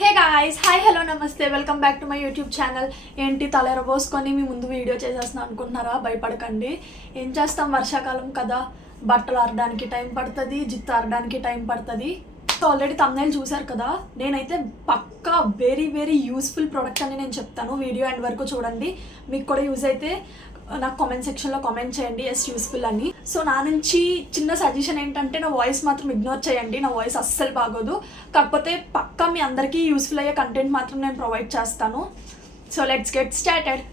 Hey guys, hi, hello, నమస్తే, welcome back to my YouTube channel. ఏంటి తలెరబోసుకొని మీ ముందు video చేసేస్తున్నా అనుకుంటున్నారా? భయపడకండి. ఏం చేస్తాం, వర్షాకాలం కదా, బట్టలు ఆరడానికి టైం పడుతుంది, జిత్తు ఆరడానికి టైం పడుతుంది. సో ఆల్రెడీ తమ్నైల్ చూసారు కదా. నేనైతే పక్కా వెరీ వెరీ యూస్ఫుల్ ప్రోడక్ట్ అని నేను చెప్తాను. వీడియో ఎండ్ వరకు చూడండి. మీకు కూడా యూజ్ అయితే నాకు కామెంట్ సెక్షన్లో కామెంట్ చేయండి ఎస్ యూస్ఫుల్ అని. సో నా నుంచి చిన్న సజెషన్ ఏంటంటే, నా వాయిస్ మాత్రం ఇగ్నోర్ చేయండి. నా వాయిస్ అస్సలు బాగోదు. కాకపోతే పక్కా మీ అందరికీ యూస్ఫుల్ అయ్యే కంటెంట్ మాత్రం నేను ప్రొవైడ్ చేస్తాను. So let's get started.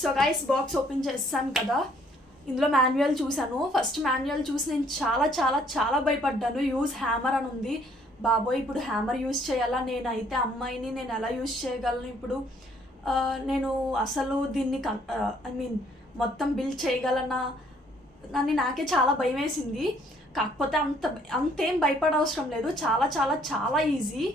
So guys, box open చేస్తాను కదా. ఇందులో మాన్యువల్ చూశాను. ఫస్ట్ మాన్యువల్ చూసి నేను చాలా చాలా చాలా భయపడ్డాను. యూజ్ హ్యామర్ అని ఉంది. బాబోయ్, ఇప్పుడు హ్యామర్ యూజ్ చేయాలా? నేనైతే అమ్మాయిని, నేను ఎలా యూజ్ చేయగలను ఇప్పుడు? నేను అసలు దీన్ని మొత్తం బిల్డ్ చేయగలనా అని నాకే చాలా భయం వేసింది. కాకపోతే అంతేం భయపడవసరం లేదు. చాలా చాలా చాలా ఈజీ.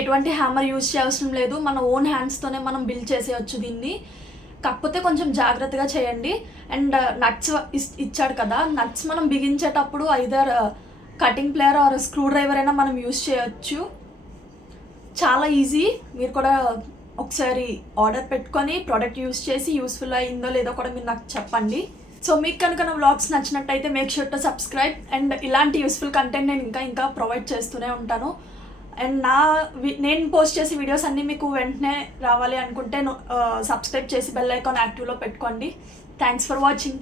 ఎటువంటి హ్యామర్ యూజ్ చేయవసరం లేదు, మన ఓన్ హ్యాండ్స్తోనే మనం బిల్డ్ చేసేయచ్చు దీన్ని. కాకపోతే కొంచెం జాగ్రత్తగా చేయండి. అండ్ నట్స్ ఇచ్చాడు కదా, నట్స్ మనం బిగించేటప్పుడు either cutting plier or screwdriver అయినా మనం యూజ్ చేయొచ్చు. చాలా ఈజీ. మీరు కూడా ఒకసారి ఆర్డర్ పెట్టుకొని ప్రోడక్ట్ యూజ్ చేసి యూస్ఫుల్ అయిందో లేదో కూడా మీరు నాకు చెప్పండి. సో మీకు కనుక నా వ్లాగ్స్ నచ్చినట్టయితే make sure to subscribe. And ఇలాంటి యూస్ఫుల్ కంటెంట్ నేను ఇంకా ప్రొవైడ్ చేస్తూనే ఉంటాను. అండ్ నేను పోస్ట్ చేసే వీడియోస్ అన్నీ మీకు వెంటనే రావాలి అనుకుంటే సబ్స్క్రైబ్ చేసి బెల్ ఐకాన్ యాక్టివ్లో పెట్టుకోండి. Thanks for watching.